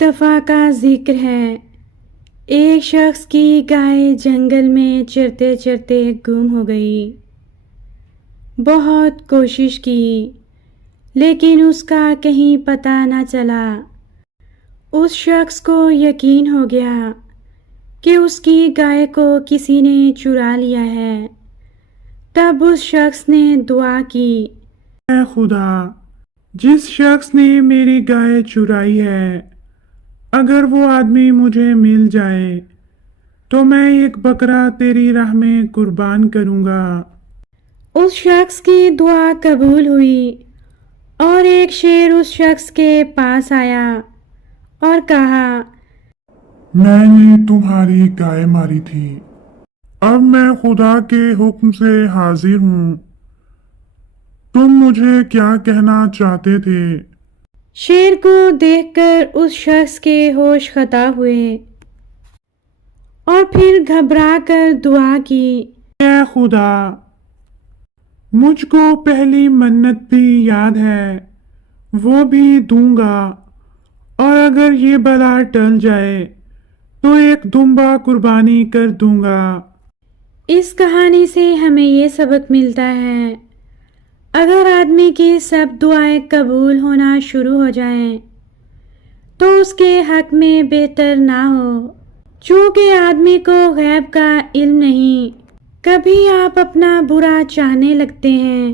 ایک دفعہ کا ذکر ہے، ایک شخص کی گائے جنگل میں چرتے چرتے گم ہو گئی۔ بہت کوشش کی لیکن اس کا کہیں پتہ نہ چلا۔ اس شخص کو یقین ہو گیا کہ اس کی گائے کو کسی نے چرا لیا ہے۔ تب اس شخص نے دعا کی، اے خدا، جس شخص نے میری گائے چرائی ہے، اگر وہ آدمی مجھے مل جائے تو میں ایک بکرا تیری راہ میں قربان کروں گا۔ اس شخص کی دعا قبول ہوئی اور ایک شیر اس شخص کے پاس آیا اور کہا، میں نے تمہاری گائے ماری تھی، اب میں خدا کے حکم سے حاضر ہوں، تم مجھے کیا کہنا چاہتے تھے؟ شیر کو دیکھ کر اس شخص کے ہوش خطا ہوئے اور پھر گھبرا کر دعا کی، اے خدا، مجھ کو پہلی منت بھی یاد ہے، وہ بھی دوں گا، اور اگر یہ بلا ٹل جائے تو ایک دمبا قربانی کر دوں گا۔ اس کہانی سے ہمیں یہ سبق ملتا ہے، اگر آدمی کی سب دعائیں قبول ہونا شروع ہو جائیں تو اس کے حق میں بہتر نہ ہو، چونکہ آدمی کو غیب کا علم نہیں۔ کبھی آپ اپنا برا چاہنے لگتے ہیں